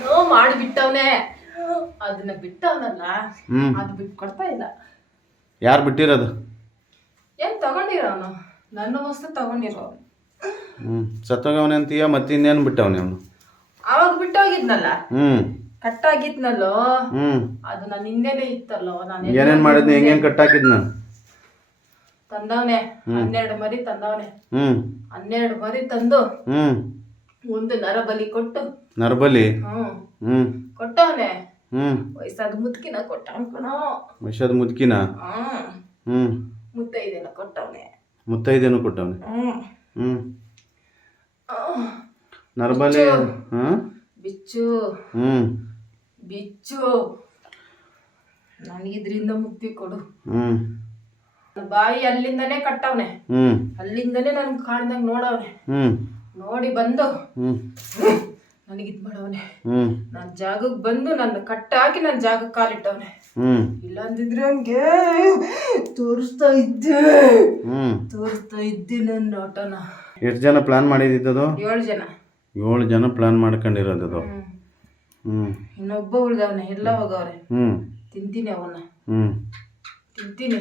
ಏನೋ ಮಾಡಿ ಬಿಟ್ಟವನೆ ಅದನ್ನ ಬಿಟ್ಟವನಲ್ಲ ಅದು ಬಿಟ್ಟು ಕೊಡ್ತಾ ಇಲ್ಲ. ಯಾರು ಬಿಟ್ಟಿರೋದು? ಏನ್ ತಗೊಂಡಿರೋನು ನನ್ನ ವಸ್ತು ತಗೊಂಡಿರೋ ಹ್ಞೂ ಸತ್ತೋಗವನೆ ಅಂತೀಯ ಮತ್ತೆ ಇನ್ನೇನು ಬಿಟ್ಟವನೆ ಅವನು? ಅವಾಗ ಬಿಟ್ಟೋಗಿದ್ನಲ್ಲ? ಹ್ಮ್. ಕಟ್ ಆಗಿದ್ನಲ್ಲೋ ಹ್ಮ್. ಅದು ನನ್ನ ಹಿಂದೆನೆ ಇತ್ತಲ್ಲೋ? ನಾನು ಏನೇನ್ ಮಾಡಿದ್ನಿ ಹೆಂಗೇನ್ ಕಟ್ಟಾಕಿದ್ ನಾನು? ತಂದವನೆ. ಹನ್ನೆರಡು ಮರಿ ತಂದವನೆ. ಹ್ಮ್. ಹನ್ನೆರಡು ಮರಿ ತಂದು. ಹ್ಞೂ ಒಂದು ನರಬಲಿ ಕೊಟ್ಟು. ನರಬಲಿ? ಹ್ಮ್. ಕೊಟ್ಟವನೆ? ಹ್ಮ್. ವಯಸ್ಸಾದ ಮುದ್ಕಿನ ಕೊಟ್ಟ ಕಣೋ. ವಯಸ್ಸಾದ ಮುದುಕಿನ? ಹ್ಮ್. ಮುತ್ತೈದೇನ ಕೊಟ್ಟವನೆ. ಮುತ್ತೈದೇನು ಕೊಟ್ಟವನೆ? ಹ್ಮ್. ನರ್ಬಲಿ? ಬಿಚ್ಚು. ಹ್ಞೂ ಬಿಚ್ಚು. ನನಗಿದ್ರಿಂದ ಮುಕ್ತಿ ಕೊಡು. ಹ್ಮ್. ಬಾಯಿ ಅಲ್ಲಿಂದನೇ ಕಟ್ಟವನೆ. ಹ್ಮ್. ಅಲ್ಲಿಂದನೇ ನನ್ಗೆ ಕಾಣ್ದಂಗೆ ನೋಡವನೆ. ಹ್ಞೂ ನೋಡಿ ಬಂದು. ಹ್ಞೂ ನನಗಿದ್ ಮಾಡವನೆ. ನನ್ನ ಜಾಗಕ್ಕೆ ಬಂದು ನನ್ನ ಕಟ್ಟಾಕಿ ನನ್ನ ಜಾಗಕ್ಕೆ ಕಾಲಿಟ್ಟವನೆ. ಇಲ್ಲ ಅಂದಿದ್ರೆ ಹಂಗೆ ತೋರಿಸ್ತಾ ಇದ್ದೆ. ತೋರಿಸ್ತಾ ಇದ್ದೆ ನನ್ನ ಆಟನ. ಎಷ್ಟು ಜನ ಪ್ಲಾನ್ ಮಾಡಿದ್ದು ಏಳು ಜನ. ಏಳು ಜನ ಪ್ಲಾನ್ ಮಾಡ್ಕೊಂಡಿರೋದು. ಹ್ಞೂ ಇನ್ನೊಬ್ಬ ಉಳ್ದವನೆ ಎಲ್ಲ ಹೋಗವ್ರೆ. ಹ್ಞೂ ತಿಂತೀನಿ ಅವನ್ನ. ಹ್ಞೂ ತಿಂತೀನಿ.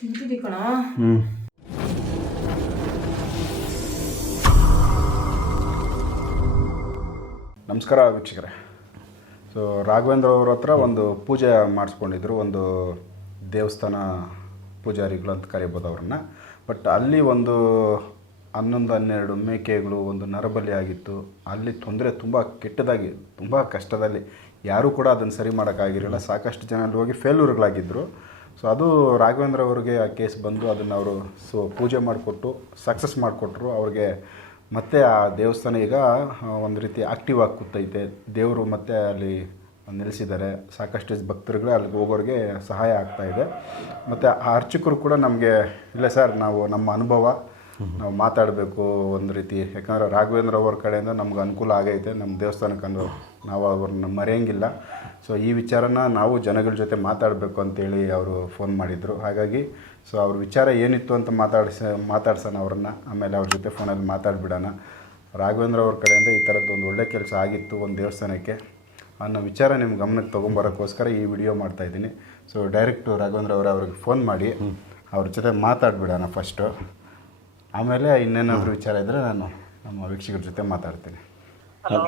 ತಿಂತೀನಿ ಕಣ. ಹ್ಞೂ ನಮಸ್ಕಾರ ವೀಕ್ಷಕರೇ. ಸೊ ರಾಘವೇಂದ್ರ ಅವ್ರ ಹತ್ರ ಒಂದು ಪೂಜೆ ಮಾಡಿಸ್ಕೊಂಡಿದ್ರು, ಒಂದು ದೇವಸ್ಥಾನ ಪೂಜಾರಿಗಳು ಅಂತ ಕರಿಬೋದು ಅವ್ರನ್ನ. ಬಟ್ ಅಲ್ಲಿ ಒಂದು ಹನ್ನೊಂದು, ಹನ್ನೆರಡು ಮೇಕೆಗಳು, ಒಂದು ನರಬಲಿ ಆಗಿತ್ತು. ಅಲ್ಲಿ ತೊಂದರೆ ತುಂಬ ಕೆಟ್ಟದಾಗಿ, ತುಂಬ ಕಷ್ಟದಲ್ಲಿ ಯಾರೂ ಕೂಡ ಅದನ್ನು ಸರಿ ಮಾಡೋಕ್ಕಾಗಿರಲಿಲ್ಲ ಸಾಕಷ್ಟು ಜನ ಅಲ್ಲಿ ಹೋಗಿ ಫೇಲ್ಯೂರ್ಗಳಾಗಿದ್ದರು ಸೊ ಅದು ರಾಘವೇಂದ್ರ ಅವ್ರಿಗೆ ಆ ಕೇಸ್ ಬಂದು ಅದನ್ನು ಅವರು ಸೊ, ಪೂಜೆ ಮಾಡಿಕೊಟ್ಟು ಸಕ್ಸಸ್ ಮಾಡಿಕೊಟ್ರು. ಅವ್ರಿಗೆ ಮತ್ತೆ ಆ ದೇವಸ್ಥಾನ ಈಗ ಒಂದು ರೀತಿ ಆಕ್ಟಿವ್ ಆಗಿ ಕೂತೈತೆ ದೇವರು ಮತ್ತೆ ಅಲ್ಲಿ ನೆಲೆಸಿದ್ದಾರೆ. ಸಾಕಷ್ಟು ಭಕ್ತರುಗಳು ಅಲ್ಲಿಗೆ ಹೋಗೋರಿಗೆ ಸಹಾಯ ಆಗ್ತಾ ಇದೆ ಮತ್ತು ಆ ಅರ್ಚಕರು ಕೂಡ ನಮಗೆ, ಇಲ್ಲ ಸರ್, ನಾವು ನಮ್ಮ ಅನುಭವ, ನಾವು ಮಾತಾಡಬೇಕು ಒಂದು ರೀತಿ. ಯಾಕಂದರೆ ರಾಘವೇಂದ್ರ ಅವ್ರ ಕಡೆಯಿಂದ ನಮ್ಗೆ ಅನುಕೂಲ ಆಗೈತೆ. ನಮ್ಮ ದೇವಸ್ಥಾನಕ್ಕೆ ನಾವು ಅವ್ರನ್ನ ಮರೆಯಂಗಿಲ್ಲ. ಸೊ ಈ ವಿಚಾರನ ನಾವು ಜನಗಳ ಜೊತೆ ಮಾತಾಡಬೇಕು ಅಂತೇಳಿ ಅವರು ಫೋನ್ ಮಾಡಿದರು. ಹಾಗಾಗಿ ಸೊ ಅವ್ರ ವಿಚಾರ ಏನಿತ್ತು ಅಂತ ಮಾತಾಡಿಸ ಮಾತಾಡ್ಸೋಣ ಅವ್ರನ್ನ. ಆಮೇಲೆ ಅವ್ರ ಜೊತೆ ಫೋನಲ್ಲಿ ಮಾತಾಡಿಬಿಡೋಣ. ರಾಘವೇಂದ್ರ ಅವ್ರ ಕಡೆಯಿಂದ ಈ ಥರದ್ದು ಒಂದು ಒಳ್ಳೆ ಕೆಲಸ ಆಗಿತ್ತು ಒಂದು ದೇವಸ್ಥಾನಕ್ಕೆ. ಅನ್ನೋ ವಿಚಾರ ನಿಮ್ಮ ಗಮನಕ್ಕೆ ತೊಗೊಂಬರೋಕ್ಕೋಸ್ಕರ ಈ ವಿಡಿಯೋ ಮಾಡ್ತಾಯಿದ್ದೀನಿ ಸೊ ಡೈರೆಕ್ಟು ರಾಘವೇಂದ್ರ ಅವರ ಅವ್ರಿಗೆ ಫೋನ್ ಮಾಡಿ ಅವ್ರ ಜೊತೆ ಮಾತಾಡಿಬಿಡೋಣ ಫಸ್ಟು ಆಮೇಲೆ ಇನ್ನೇನಾದರೂ ವಿಚಾರ ಇದ್ದರೆ ನಾನು ನಮ್ಮ ವೀಕ್ಷಕರ ಜೊತೆ ಮಾತಾಡ್ತೀನಿ. ಹಲೋ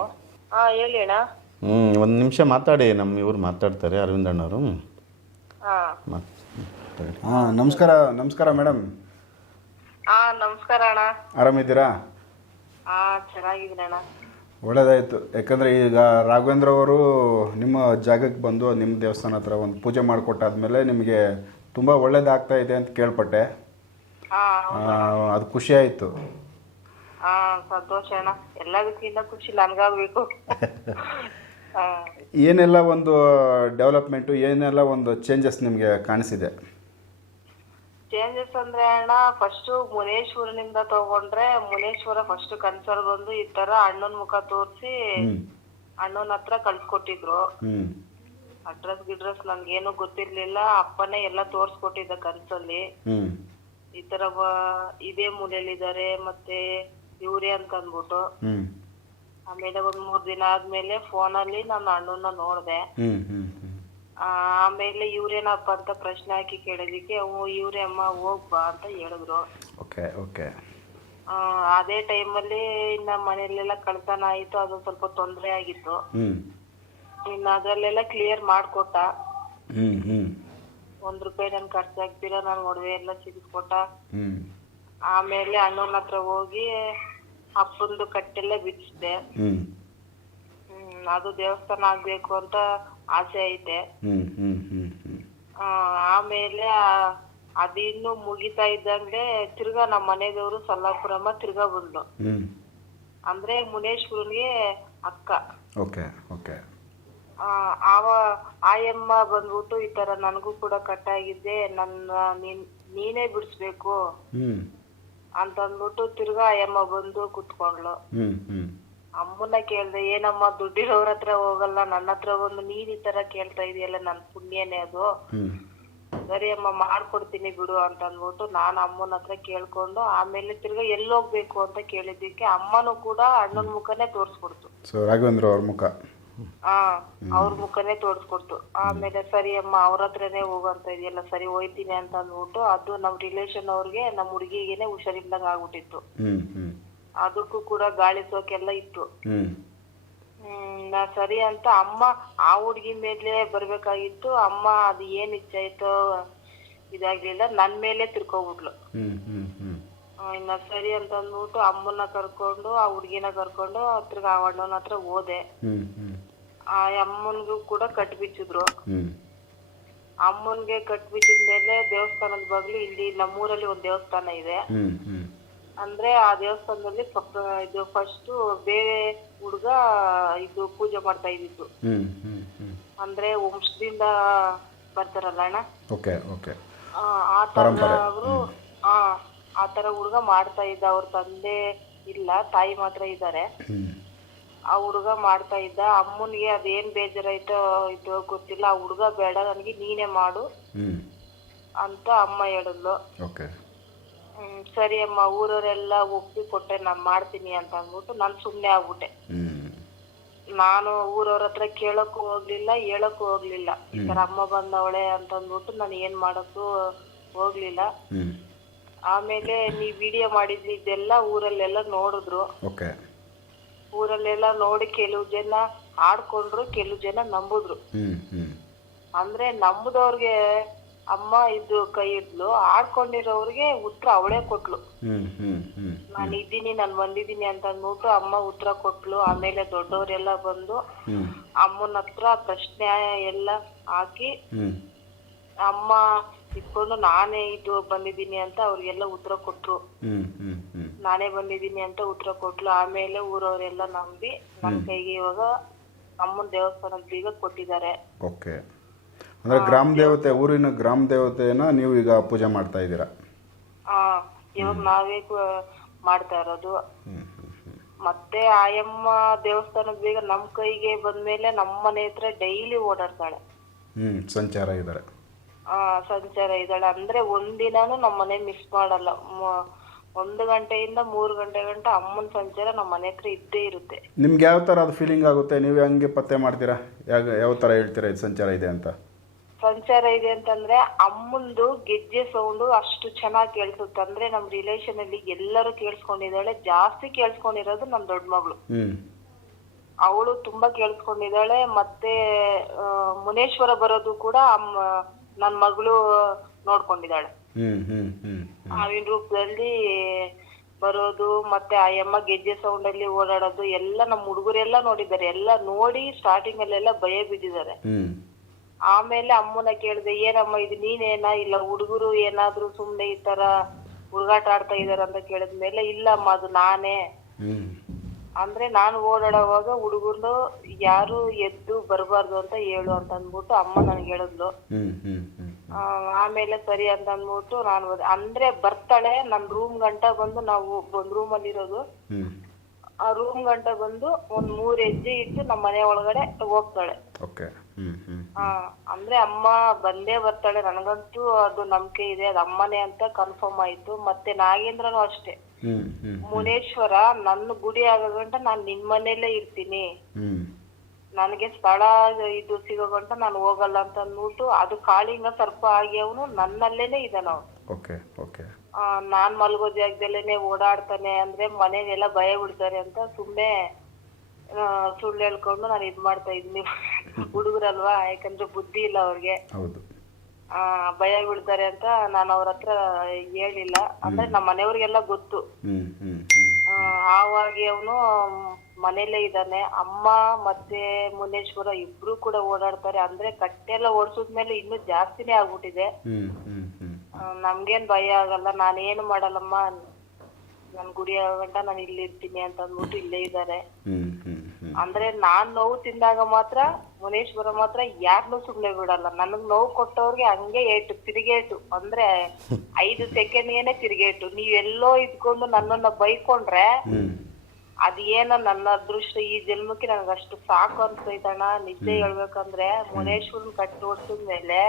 ಹಾ ಹೇಳಿ ಅಣ್ಣ. ಹ್ಞೂ ಒಂದು ನಿಮಿಷ ಮಾತಾಡಿ. ನಮ್ಮ ಇವ್ರು ಮಾತಾಡ್ತಾರೆ ಅರವಿಂದಣ್ಣವರು ಹಾಂ. ಹಾ ಮಾತಾಡಿ ಹಾಂ ನಮಸ್ಕಾರ ನಮಸ್ಕಾರ ಮೇಡಮ್. ಹಾ ನಮಸ್ಕಾರ ಅಣ್ಣ. ಆರಾಮಿದ್ದೀರಾ? ಹಾ ಚೆನ್ನಾಗಿದ್ದೀನಿ ಅಣ್ಣ. ಒಳ್ಳೆಯದಾಯಿತು ಯಾಕಂದರೆ ಈಗ ರಾಘವೇಂದ್ರ ಅವರು ನಿಮ್ಮ ಜಾಗಕ್ಕೆ ಬಂದು ನಿಮ್ಮ ದೇವಸ್ಥಾನ ಹತ್ರ ಒಂದು ಪೂಜೆ ಮಾಡಿಕೊಟ್ಟಾದ್ಮೇಲೆ ನಿಮಗೆ ತುಂಬ ಒಳ್ಳೇದಾಗ್ತಾ ಇದೆ ಅಂತ ಕೇಳ್ಪಟ್ಟೆ. ಹಾ ಆ, ಅದು ಖುಷಿ ಆಯಿತು. ಹಾ ಸಂತೋಷ ಅಣ್ಣ. ಎಲ್ಲದಕ್ಕಿಂತ ಖುಷಿ ನನ್ಗಾಗ್ಬೇಕು. ಹಾ. ಏನೆಲ್ಲ ಒಂದು ಡೆವಲಪ್ಮೆಂಟು ಏನೆಲ್ಲ ಒಂದು ಚೇಂಜಸ್ ನಿಮಗೆ ಕಾಣಿಸಿದೆ? ಚೇಂಜಸ್ ಅಂದ್ರೆ ಅಣ್ಣ ಫಸ್ಟ್ ಮುನೇಶ್ವರನಿಂದ ತಗೊಂಡ್ರೆ ಮುನೇಶ್ವರ ಫಸ್ಟ್ ಕನ್ಸರ್ ಬಂದು ಈ ತರ ಅಣ್ಣನ ಮುಖ ತೋರಿಸಿ ಅಣ್ಣನ ಹತ್ರ ಕಳ್ಸ್ಕೊಟ್ಟಿದ್ರು. ಅಡ್ರೆಸ್ ಗಿಡ್ರೆಸ್ ನನ್ಗೇನು ಗೊತ್ತಿರ್ಲಿಲ್ಲ ಅಪ್ಪನೇ ಎಲ್ಲ ತೋರ್ಸ್ಕೊಟ್ಟಿದ್ದ ಕನ್ಸಲ್ಲಿ. ಈ ತರ ಬ- ಇದೇ ಮೂಲೆಯಲ್ಲಿದ್ದಾರೆ ಮತ್ತೆ ಇವ್ರೇ ಅಂತ ಅಂದ್ಬಿಟ್ಟು ಆಮೇಲೆ ಒಂದ್ ಮೂರ್ ದಿನ ಆದ್ಮೇಲೆ ಫೋನಲ್ಲಿ ನಾನು ಅಣ್ಣನ ನೋಡ್ದೆ. ಆಮೇಲೆ ಇವ್ರೇನಪ್ಪ ಅಂತ ಪ್ರಶ್ನೆ ಹಾಕಿ ಕೇಳಿದಕ್ಕೆ ಓ ಇವ್ರೇ ಅಮ್ಮ ಹೋಗ್ ಬಾ ಅಂತ ಹೇಳಿದ್ರು. Okay okay. ಆ, ಅದೇ ಟೈಮಲ್ಲಿ ಇನ್ನ ಮನೆಯಲ್ಲೆಲ್ಲ ಕಳ್ತನ ಆಯ್ತು ಅದು ಸ್ವಲ್ಪ ತೊಂದರೆ ಆಗಿತ್ತು. ಹ್ಞೂ ಇನ್ನ ಅದ್ರಲ್ಲೆಲ್ಲ ಕ್ಲಿಯರ್ ಮಾಡ್ಕೊಟ್ಟ. ಹ್ಞೂ ಹ್ಞೂ ಒಂದ್ ರೂಪಾಯಿ ನನ್ ಖರ್ಚಾಗ್ತೀರ ನಾನು ಒಡವೆ ಎಲ್ಲ ಸಿಗಿಸ್ಕೊಟ್ಟ. ಹ್ಞೂ ಆಮೇಲೆ ಅಣ್ಣನ ಹತ್ರ ಹೋಗಿ ಅಪ್ಪಂದು ಕಟ್ಟೆಲ್ಲ ಹ್ಞೂ ಹ್ಮ್. ಅದು ದೇವಸ್ಥಾನ ಆಗ್ಬೇಕು ಅಂತ ಆಸೆ ಐತೆ. ಹ್ಮ್ ಆ, ಆಮೇಲೆ ಆ- ಅದಿನ್ನು ಮುಗಿತಾ ಇದ್ದಂಗೆ ತಿರ್ಗಾ ನಮ್ಮ ಮನೆದೇವ್ರು ಸಲ್ಲಾಪುರಮ್ಮ ತಿರ್ಗಾ ಬಂದ್ಲು. ಅಂದ್ರೆ ಮುನೇಶ್ವರನ್ಗೆ ಅಕ್ಕ. Okay okay. ಆ, ಆವ ಆಯಮ್ಮ ಬಂದ್ಬಿಟ್ಟು ಈ ತರ ನನಗೂ ಕೂಡ ಕಟ್ಟಾಗಿದ್ದೆ ನನ್ನ ನೀನ್ ನೀನೇ ಬಿಡಿಸ್ಬೇಕು ಹ್ಮ್. ಅಂತ ಅಂದ್ಬಿಟ್ಟು ತಿರ್ಗಾ ಆಯಮ್ಮ ಬಂದು ಕುತ್ಕೊಂಡ್ಲು ಹ್ಮ್ ಹ್ಞೂ ಅಮ್ಮನ್ನ ಕೇಳ್ದೆ ಏನಮ್ಮ ದುಡ್ಡಿರೋರ ಹತ್ರ ಹೋಗಲ್ಲ ನನ್ನ ಹತ್ರ ಬಂದು ನೀನ್ ಈ ತರ ಕೇಳ್ತಾ ಇದೆಯಲ್ಲ ನನ್ ಪುಣ್ಯನೇ ಅದು. ಸರಿ ಅಮ್ಮ ಮಾಡ್ಕೊಡ್ತೀನಿ ಬಿಡು ಅಂತ ಅಂದ್ಬಿಟ್ಟು ನಾನು ಅಮ್ಮನ ಹತ್ರ ಕೇಳ್ಕೊಂಡು ಆಮೇಲೆ ತಿರ್ಗಾ ಎಲ್ಲಿ ಹೋಗ್ಬೇಕು ಅಂತ ಕೇಳಿದ್ದಕ್ಕೆ ಅಮ್ಮನೂ ಕೂಡ ಅಣ್ಣನ ಮುಖನೇ ತೋರಿಸ್ಕೊಡ್ತು. ಸೊ ರಾಘವೇಂದ್ರ ಅವ್ರ ಮುಖ. ಹಾ ಅವ್ರ ಮುಖನೇ ತೋರಿಸ್ಕೊಡ್ತು. ಆಮೇಲೆ ಸರಿ ಅಮ್ಮ ಅವ್ರ ಹತ್ರನೇ ಹೋಗಂತ ಇದೆಯಲ್ಲ ಸರಿ ಹೋಯ್ತೀನಿ ಅಂತ ಅಂದ್ಬಿಟ್ಟು ಅದು ನಮ್ ರಿಲೇಶನ್ ಅವ್ರಿಗೆ ನಮ್ ಹುಡುಗಿಗೆನೆ ಹುಷಾರಿಲ್ದಂಗ ಆಗ್ಬಿಟ್ಟಿತ್ತು. ಅದಕ್ಕೂ ಕೂಡ ಗಾಳಿ ಸೋಕೆಲ್ಲ ಇತ್ತು. ಹ್ಞೂ ಹ್ಮ್ ನಾ ಸರಿ ಅಂತ ಅಮ್ಮ ಆ ಹುಡ್ಗಿ ಮೇಲೆ ಬರ್ಬೇಕಾಗಿತ್ತು. ಅಮ್ಮ ಅದು ಏನ್ ಇಚ್ಛೆ ಆಯ್ತೋ ಇದಾಗ್ಲಿಲ್ಲ. ನನ್ ಮೇಲೆ ತಿರ್ಕೋಬಿಟ್ಲು. ಹ್ಮ್ ಹ್ಮ್ ಹ್ಮ್. ಆ, ಇನ್ನ ಸರಿ ಅಂತ ಅಂದ್ಬಿಟ್ಟು ಅಮ್ಮನ್ನ ಕರ್ಕೊಂಡು ಆ ಹುಡ್ಗಿನ ಕರ್ಕೊಂಡು ಹತ್ರ ಆ ಅಣ್ಣನ ಹತ್ರ ಹೋದೆ. ಹ್ಞೂ ಹ್ಞೂ ಆ ಅಮ್ಮನ್ಗೂ ಕೂಡ ಕಟ್ಬಿಚ್ಚಿದ್ರು ಹ್ಮ್. ಅಮ್ಮನ್ಗೆ ಕಟ್ಬಿಟ್ಟಿದ್ಮೇಲೆ ದೇವಸ್ಥಾನದ ಬಾಗ್ಲು ಇಲ್ಲಿ ನಮ್ಮೂರಲ್ಲಿ ಒಂದ್ ದೇವಸ್ಥಾನ ಇದೆ. ಹ್ಮ್. ಅಂದ್ರೆ ಆ ದೇವಸ್ಥಾನದಲ್ಲಿ ಇದು ಫಸ್ಟ್ ಬೇರೆ ಹುಡ್ಗ ಇದು ಪೂಜೆ ಮಾಡ್ತಾ ಇದ್ದಿದ್ದು. ಅಂದ್ರೆ ವಂಶದಿಂದ ಬರ್ತಾರಲ್ಲ ಅಣ್ಣ? Okay okay. ಆ, ತರ ಅವರು ಆ ಆ ತರ ಹುಡ್ಗ ಮಾಡ್ತಾ ಇದ್ದ ಅವ್ರ ತಂದೆ ಇಲ್ಲ ತಾಯಿ ಮಾತ್ರ ಇದ್ದಾರೆ. ಆ ಹುಡ್ಗ ಮಾಡ್ತಾ ಇದ್ದ ಅಮ್ಮನಿಗೆ ಅದೇನ್ ಬೇಜಾರಾಯ್ತೋ ಇದು ಗೊತ್ತಿಲ್ಲ ಆ ಹುಡ್ಗ ಬೇಡ ನನಗೆ ನೀನೇ ಮಾಡು ಅಂತ ಅಮ್ಮ ಹೇಳಿದ್ಲು. ಹ್ಮ್ ಸರಿ ಅಮ್ಮ ಊರವರೆಲ್ಲ ಒಪ್ಪಿ ಕೊಟ್ಟೆ ನಾನ್ ಮಾಡ್ತೀನಿ ಅಂತ ಅಂದ್ಬಿಟ್ಟು ನಾನ್ ಸುಮ್ನೆ ಆಗ್ಬಿಟ್ಟೆ. ನಾನು ಊರವ್ರ ಹತ್ರ ಕೇಳಕ್ಕೂ ಹೋಗ್ಲಿಲ್ಲ ಹೇಳಕ್ಕೂ ಹೋಗ್ಲಿಲ್ಲ. ಈ ತರ ಅಮ್ಮ ಬಂದವಳೆ ಅಂತ ಅಂದ್ಬಿಟ್ಟು ನಾನು ಏನ್ ಮಾಡಕ್ಕೂ ಹೋಗ್ಲಿಲ್ಲ. ಆಮೇಲೆ ನೀವ್ ವಿಡಿಯೋ ಮಾಡಿದ್ದಿದ್ದೆಲ್ಲ ಊರಲ್ಲೆಲ್ಲ ನೋಡಿದ್ರು. ಓಕೆ. ಊರಲ್ಲೆಲ್ಲ ನೋಡಿ ಕೆಲವು ಜನ ಆಡ್ಕೊಂಡ್ರು ಕೆಲವು ಜನ ನಂಬುದ್ರು. ಅಂದ್ರೆ ನಂಬುದವ್ರಿಗೆ ಅಮ್ಮ ಇದ್ದು ಕೈ ಇದ್ಲು ಆಡ್ಕೊಂಡಿರೋರ್ಗೆ ಉತ್ತರ ಅವಳೇ ಕೊಟ್ಲು. ನಾನ್ ಇದ್ದೀನಿ ನಾನು ಬಂದಿದ್ದೀನಿ ಅಂತ ಅಂದ್ಬಿಟ್ಟು ಅಮ್ಮ ಉತ್ತರ ಕೊಟ್ಲು. ಆಮೇಲೆ ದೊಡ್ಡವರೆಲ್ಲ ಬಂದು ಅಮ್ಮನ್ ಹತ್ರ ಪ್ರಶ್ನೆ ಎಲ್ಲ ಹಾಕಿ ಅಮ್ಮ ಇಟ್ಕೊಂಡು ನಾನೇ ಇದು ಬಂದಿದ್ದೀನಿ ಅಂತ ಅವ್ರಿಗೆಲ್ಲ ಉತ್ತರ ಕೊಟ್ರು. ನಾನೇ ಬಂದಿದ್ದೀನಿ ಅಂತ ಉತ್ತರ ಕೊಟ್ಲು. ಆಮೇಲೆ ಊರವರೆಲ್ಲ ನಂಬಿ ನನ್ನ ಕೈಗೆ ಇವಾಗ ಅಮ್ಮನ ದೇವಸ್ಥಾನದ ಬೀಗ ಕೊಟ್ಟಿದ್ದಾರೆ. ಅಂದರೆ ಗ್ರಾಮ ದೇವತೆ ಊರಿನ ಗ್ರಾಮ ದೇವತೆಯನ್ನ ನೀವು ಈಗ ಪೂಜೆ ಮಾಡ್ತಾ ಇದ್ದೀರಾ? ಆ ಇವಾಗ ನಾವೇ ಕು- ಮಾಡ್ತಾ ಇರೋದು. ಮತ್ತೆ ಆಯಮ್ಮ ದೇವಸ್ಥಾನದ ಬೇಗ ನಮ್ ಕೈಗೆ ಬಂದ್ಮೇಲೆ ನಮ್ಮ ಮನೆ ಹತ್ರ ಡೈಲಿ ಓಡಾಡ್ತಾಳೆ. ಹ್ಮ್ ಸಂಚಾರ ಇದ್ದಾರೆ. ಆ ಸಂಚಾರ ಇದ್ದಾಳೆ. ಅಂದ್ರೆ ಒಂದಿನಾನು ನಮ್ಮ ಮನೆ ಮಿಸ್ ಮಾಡಲ್ಲ. ಮ- ಒಂದು ಗಂಟೆಯಿಂದ ಮೂರು ಗಂಟೆ ಗಂಟ ಅಮ್ಮನ ಸಂಚಾರ ನಮ್ಮ ಮನೆ ಹತ್ರ ಇದ್ದೇ ಇರುತ್ತೆ. ನಿಮ್ಗೆ ಯಾವ ತರ ಅದು ಫೀಲಿಂಗ್ ಆಗುತ್ತೆ? ನೀವು ಹೆಂಗೆ ಪತ್ತೆ ಮಾಡ್ತೀರಾ? ಯಾವ ಯಾವ ಥರ ಹೇಳ್ತೀರಾ ಇದು ಸಂಚಾರ ಇದೆ ಅಂತ? ಸಂಚಾರ ಇದೆ ಅಂತಂದ್ರೆ ಅಮ್ಮಂದು ಗೆಜ್ಜೆ ಸೌಂಡು ಅಷ್ಟು ಚೆನ್ನಾಗಿ ಕೇಳಿಸುತ್ತೆ. ಅಂದ್ರೆ ನಮ್ ರಿಲೇಶನ್ ಅಲ್ಲಿ ಎಲ್ಲರೂ ಕೇಳಿಸ್ಕೊಂಡಿದ್ದಾಳೆ ಜಾಸ್ತಿ ಕೇಳಿಸ್ಕೊಂಡಿರೋದು ನಮ್ ದೊಡ್ಡ ಮಗಳು. ಅವಳು ತುಂಬಾ ಕೇಳಿಸ್ಕೊಂಡಿದ್ದಾಳೆ ಮತ್ತೆ ಮುನೇಶ್ವರ ಬರೋದು ಕೂಡ ಅಮ್ಮ ನನ್ ಮಗಳು ನೋಡ್ಕೊಂಡಿದ್ದಾಳೆ. ಹಾವಿನ ರೂಪದಲ್ಲಿ ಬರೋದು ಮತ್ತೆ ಆ ಅಮ್ಮ ಗೆಜ್ಜೆ ಸೌಂಡ್ ಅಲ್ಲಿ ಓಡಾಡೋದು ಎಲ್ಲ ನಮ್ಮ ಹುಡುಗರೆಲ್ಲ ನೋಡಿದ್ದಾರೆ. ಎಲ್ಲ ನೋಡಿ ಸ್ಟಾರ್ಟಿಂಗ್ ಅಲ್ಲೆಲ್ಲ ಭಯ ಬಿದ್ದಿದ್ದಾರೆ. ಆಮೇಲೆ ಅಮ್ಮನ ಕೇಳಿದೆ ಏನಮ್ಮ ಇದು ನೀನೇನಾ? ಇಲ್ಲ ಹುಡುಗರು ಏನಾದ್ರು ಸುಮ್ನೆ ಈ ತರ ಹುಡುಗಾಟ ಆಡ್ತಾ ಇದಾರ ಅಂತ ಕೇಳಿದ್ಮೇಲೆ ಇಲ್ಲಮ್ಮ ಅದು ನಾನೇ. ಅಂದ್ರೆ ನಾನು ಓಡಾಡುವಾಗ ಹುಡುಗರು ಯಾರು ಎದ್ದು ಬರಬಾರ್ದು ಅಂತ ಹೇಳು ಅಂತ ಅಂದ್ಬಿಟ್ಟು ಅಮ್ಮ ನನ್ಗೆ ಹೇಳಿದ್ಲು. ಆ, ಆಮೇಲೆ ಸರಿ ಅಂತ ಅಂದ್ಬಿಟ್ಟು ನಾನು ಹೋದೆ. ಅಂದ್ರೆ ಬರ್ತಾಳೆ ನನ್ ರೂಮ್ ಗಂಟ ಬಂದು ನಾವು ಒಂದ್ ರೂಮ್ ಅಲ್ಲಿ ಇರೋದು ಆ ರೂಮ್ ಗಂಟ ಬಂದು ಒಂದ್ ಮೂರ್ ಹೆಜ್ಜೆ ಇಟ್ಟು ನಮ್ಮ ಮನೆ ಒಳಗಡೆ ಹೋಗ್ತಾಳೆ. ಓಕೆ. ಆ ಅಂದ್ರೆ ಅಮ್ಮ ಬಂದೇ ಬರ್ತಾಳೆ. ನನಗಂತೂ ಅದು ನಂಬಿಕೆ ಇದೆ. ಅದು ಅಮ್ಮನೇ ಅಂತ ಕನ್ಫರ್ಮ್ ಆಯ್ತು. ಮತ್ತೆ ನಾಗೇಂದ್ರನು ಅಷ್ಟೇ. ಮುನೇಶ್ವರ ನನ್ನ ಗುಡಿ ಆಗೋ ಗಂಟ ನಾನ್ ನಿನ್ ಮನೇಲೇ ಇರ್ತೀನಿ. ನನಗೆ ಸ್ಥಳ ಇದು ಸಿಗೋ ಗಂಟ ನಾನು ಹೋಗಲ್ಲ ಅಂತ ಅಂದ್ಬಿಟ್ಟು ಅದು ಕಾಳಿಂಗ ಸರ್ಪ ಆಗಿ ಅವನು ನನ್ನಲ್ಲೇನೆ ಇದ್ದಾನ ಅವ್ನು. Okay okay. ಆ, ನಾನ್ ಮಲಗೋ ಜಾಗದಲ್ಲೇನೆ ಓಡಾಡ್ತಾನೆ ಅಂದ್ರೆ ಮನೆಗೆಲ್ಲ ಭಯ ಬಿಡ್ತಾರೆ ಅಂತ ಸುಮ್ನೆ ಆ, ಸುಳ್ಳು ಹೇಳ್ಕೊಂಡು ನಾನು ಇದ್ ಮಾಡ್ತಾ ಇದ್ನಿ ಹುಡುಗರಲ್ವಾ ಯಾಕಂದ್ರೆ ಬುದ್ಧಿ ಇಲ್ಲ ಅವ್ರಿಗೆ. ಹೌದು. ಆ ಭಯ ಬೀಳ್ತಾರೆ ಅಂತ ನಾನು ಅವ್ರ ಹತ್ರ ಹೇಳಿಲ್ಲ. ಅಂದ್ರೆ ನಮ್ಮ ಮನೆಯವ್ರಿಗೆಲ್ಲ ಗೊತ್ತು. ಹ್ಮ್ ಹ್ಮ್ ಆ, ಆವಾಗಿ ಅವನು ಮನೇಲೆ ಇದ್ದಾನೆ. ಅಮ್ಮ ಮತ್ತೆ ಮುನೇಶ್ವರ ಇಬ್ರು ಕೂಡ ಓಡಾಡ್ತಾರೆ. ಅಂದ್ರೆ ಕಟ್ಟೆ ಕಟ್ಟೆಲ್ಲ ಓಡಿಸಿದ್ಮೇಲೆ ಇನ್ನು ಜಾಸ್ತಿನೇ ಆಗ್ಬಿಟ್ಟಿದೆ. ಆ, ನಮ್ಗೇನ್ ಭಯ ಆಗಲ್ಲ. ನಾನೇನು ಮಾಡಲ್ಲಮ್ಮ? ನನ್ ಗುಡಿ ಗಂಟ ನಾನು ಇಲ್ಲಿ ಇರ್ತೀನಿ ಅಂತ ಅಂದ್ಬಿಟ್ಟು ಇಲ್ಲೇ ಇದ್ದಾರೆ. ಅಂದ್ರೆ ನಾನ್ ನೋವು ತಿಂದಾಗ ಮಾತ್ರ ಮುನೇಶ್ವರ ಮಾತ್ರ ಯಾರನ್ನೂ ಸುಮ್ನೆ ಬಿಡಲ್ಲ. ನನಗ್ ನೋವು ಕೊಟ್ಟವ್ರಿಗೆ ಹಂಗೆ ಏಟು ತಿರುಗೇಟು. ಅಂದ್ರೆ ಐದು ಸೆಕೆಂಡ್ಗೆನೆ ತಿರುಗೇಟು. ನೀವೆಲ್ಲೋ ಇದ್ಕೊಂಡು ನನ್ನನ್ನ ಬೈಕೊಂಡ್ರೆ ಅದು ಏನೋ ನನ್ನ ಅದೃಷ್ಟ. ಈ ಜನ್ಮಕ್ಕೆ ನನಗಷ್ಟು ಸಾಕು ಅನ್ಸೈತಣ್ಣ ನಿಜ ಹೇಳ್ಬೇಕಂದ್ರೆ ಮುನೇಶ್ವರನ್ ಕಟ್ಟಿ ಓಡಿಸಿದ್ಮೇಲೆ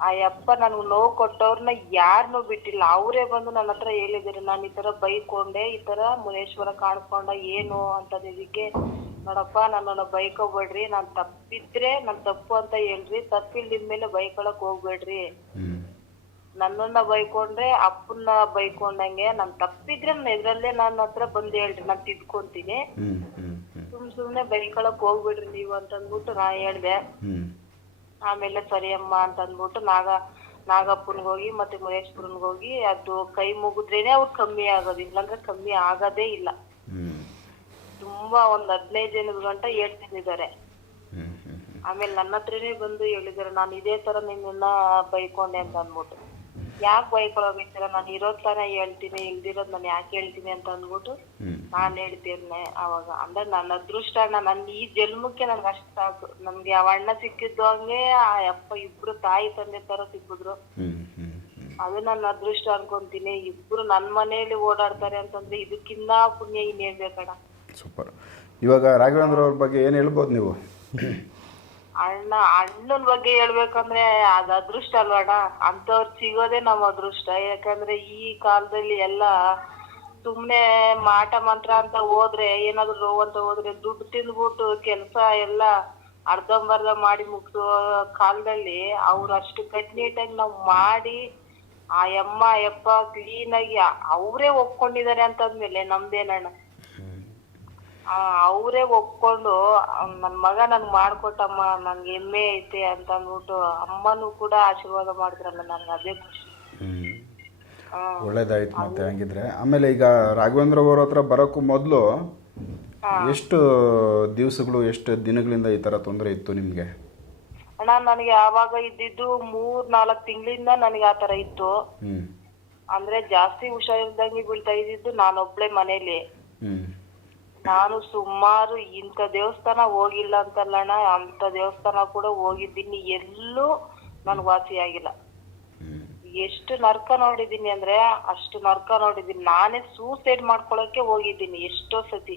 ಆ ಯಪ್ಪ ನನ್ಗೆ ನೋವು ಕೊಟ್ಟವ್ರನ್ನ ಯಾರನ್ನೂ ಬಿಟ್ಟಿಲ್ಲ. ಅವರೇ ಬಂದು ನನ್ನ ಹತ್ರ ಹೇಳಿದ್ರು ನಾನು ಈ ತರ ಬೈಕೊಂಡೆ ಈ ತರ ಮುನೇಶ್ವರ ಕಾಣ್ಕೊಂಡ ಏನು ಅಂತದಿದ್ದಕ್ಕೆ ನೋಡಪ್ಪ ನನ್ನನ್ನ ಬೈಕೋಬೇಡ್ರಿ ನಾನ್ ತಪ್ಪಿದ್ರೆ ನನ್ ತಪ್ಪು ಅಂತ ಹೇಳ್ರಿ ತಪ್ಪಿಲ್ದಿದ್ಮೇಲೆ ಬೈಕೊಳಕ್ ಹೋಗ್ಬೇಡ್ರಿ. ನನ್ನನ್ನ ಬೈಕೊಂಡ್ರೆ ಅಪ್ಪನ್ನ ಬೈಕೊಂಡಂಗೆ ನಾನ್ ತಪ್ಪಿದ್ರೆ ಇದ್ರಲ್ಲೇ ನನ್ನ ಹತ್ರ ಬಂದು ಹೇಳ್ರಿ ನಾನ್ ತಿದ್ಕೊಂತೀನಿ. ಸುಮ್ ಸುಮ್ನೆ ಬೈಕೊಳಕ್ ಹೋಗ್ಬೇಡ್ರಿ ನೀವು ಅಂತ ಅಂದ್ಬಿಟ್ಟು ನಾ ಹೇಳ್ದೆ. ಆಮೇಲೆ ಸರಿ ಅಮ್ಮ ಅಂತ ಅಂದ್ಬಿಟ್ಟು ನಾಗ ನಾಗಪ್ಪನ್ಗ್ ಹೋಗಿ ಮತ್ತೆ ಮಹೇಶ್ಪುರನ್ಗ್ ಹೋಗಿ ಅದು ಕೈ ಮುಗಿದ್ರೇನೆ ಅವ್ರು ಕಮ್ಮಿ ಆಗೋದು ಇಲ್ಲಾಂದ್ರೆ ಕಮ್ಮಿ ಆಗೋದೇ ಇಲ್ಲ. ತುಂಬಾ ಒಂದ್ ಹದಿನೈದು ಜನದ ಗಂಟ ಹೇಳ್ತಿದ್ದಾರೆ ಆಮೇಲೆ ನನ್ನ ಹತ್ರನೇ ಬಂದು ಹೇಳಿದಾರೆ ನಾನು ಇದೇ ತರ ನಿನ್ನ ಬೈಕೊಂಡೆ ಅಂತ ಅಂದ್ಬಿಟ್ಟು ಯಾಕೆ ಬೈಕೊಳಬೇಕಾರ ನಾನು ಇರೋದ್ ತರ ಹೇಳ್ತೀನಿ ಇಲ್ದಿರೋದ್ ನಾನು ಯಾಕೆ ಹೇಳ್ತೀನಿ ಅಂತ ಅಂದ್ಬಿಟ್ಟು ನಾನು ಹೇಳ್ತಿರ್ನೆ ಅವಾಗ. ಅಂದ್ರೆ ನನ್ನ ಅದೃಷ್ಟ ಅಣ್ಣ ನನ್ ಈ ಜನ್ಮಕ್ಕೆ ನನ್ಗೆ ಅಷ್ಟ ಸಾಕು. ನನ್ಗೆ ಯಾವ ಅಣ್ಣ ಸಿಕ್ಕಿದ್ದು ಹಂಗೆ ಆ ಅಪ್ಪ ಇಬ್ರು ತಾಯಿ ತಂದೆ ತರ ಸಿಕ್ಕಿದ್ರು. ಅದು ನನ್ನ ಅದೃಷ್ಟ ಅನ್ಕೊಂತೀನಿ. ಇಬ್ರು ನನ್ ಮನೆಯಲ್ಲಿ ಓಡಾಡ್ತಾರೆ ಅಂತಂದ್ರೆ ಇದಕ್ಕಿನ್ನ ಪುಣ್ಯ ಇನ್ನೇನ್ ಬೇಕಣ್ಣ? ಸೂಪರ್. ಇವಾಗ ರಾಘವೇಂದ್ರ ಅವ್ರ ಬಗ್ಗೆ ಏನು ಹೇಳ್ಬೋದು ನೀವು? ಅಣ್ಣ, ಅಣ್ಣನ ಬಗ್ಗೆ ಹೇಳ್ಬೇಕಂದ್ರೆ ಅದ್ ಅದೃಷ್ಟ ಅಲ್ವಾಡ ಅಂತವ್ರ್ ಸಿಗೋದೇ ನಮ್ ಅದೃಷ್ಟ. ಯಾಕಂದ್ರೆ ಈ ಕಾಲದಲ್ಲಿ ಎಲ್ಲ ಸುಮ್ನೆ ಮಾಟ ಮಂತ್ರ ಅಂತ ಹೋದ್ರೆ, ಏನಾದ್ರು ರೋಗ ಅಂತ ಹೋದ್ರೆ, ದುಡ್ಡು ತಿಂದ್ಬಿಟ್ಟು ಕೆಲ್ಸ ಎಲ್ಲ ಅರ್ಧಂಬರ್ಧ ಮಾಡಿ ಮುಗ್ಸೋ ಕಾಲದಲ್ಲಿ ಅವ್ರು ಅಷ್ಟು ಕಟ್ನಿಟ್ಟಾಗಿ ನಾವ್ ಮಾಡಿ, ಆ ಯಮ್ಮ ಯಪ್ಪ ಕ್ಲೀನ್ ಆಗಿ ಅವರೇ ಒಪ್ಕೊಂಡಿದ್ದಾರೆ ಅಂತಂದ್ಮೇಲೆ ನಮ್ದೇನಣ್ಣ? ಅವರೇ ಒಪ್ಕೊಂಡು ನನ್ ಮಗ ನನ್ ಮಾಡ್ಕೊಟ್ಟಮ್ಮ ನನ್ಗೆ ಹೆಮ್ಮೆ ಐತೆ ಅಂತ ಅಂದ್ಬಿಟ್ಟು ಅಮ್ಮನೂ ಕೂಡ ಆಶೀರ್ವಾದ ಮಾಡಿದ್ರಲ್ಲ ನನ್ಗೆ ಅದೇ ಖುಷಿ. ಒಳ್ಳೇದಾಯ್ತು ಮತ್ತೆ ಹಂಗಿದ್ರೆ. ಆಮೇಲೆ ಈಗ ರಾಘವೇಂದ್ರ ಅವ್ರ ಹತ್ರ ಬರೋಕ್ಕೂ ಮೊದಲು ಎಷ್ಟು ದಿವಸಗಳು ಎಷ್ಟು ದಿನಗಳಿಂದ ಈ ತರ ತೊಂದರೆ ಇತ್ತು ನಿಮಗೆ? ಅಣ್ಣ ನನಗೆ ಆವಾಗ ಇದ್ದಿದ್ದು ಮೂರ್ ನಾಲ್ಕ್ ತಿಂಗಳಿಂದ ನನಗೆ ಆ ತರ ಇತ್ತು. ಅಂದ್ರೆ ಜಾಸ್ತಿ ಹುಷಾರಿಲ್ದಂಗೆ ಬೀಳ್ತಾ ಇದ್ದಿದ್ದು ನಾನೊಬ್ಳೆ ಮನೇಲಿ. ನಾನು ಸುಮಾರು ಇಂತ ದೇವಸ್ಥಾನ ಹೋಗಿಲ್ಲ ಅಂತಲ್ಲಣ್ಣ ಅಂತ ದೇವಸ್ಥಾನ ಕೂಡ ಹೋಗಿದ್ದೀನಿ. ಎಲ್ಲೂ ನನ್ಗೆ ವಾಸಿ ಆಗಿಲ್ಲ. ಎಷ್ಟು ನರ್ಕ ನೋಡಿದೀನಿ ಅಂದ್ರೆ ಅಷ್ಟು ನರ್ಕ ನೋಡಿದೀನಿ ನಾನೇ ಸೂಸೈಡ್ ಮಾಡ್ಕೊಳಕ್ಕೆ ಹೋಗಿದ್ದೀನಿ ಎಷ್ಟೋ ಸತಿ.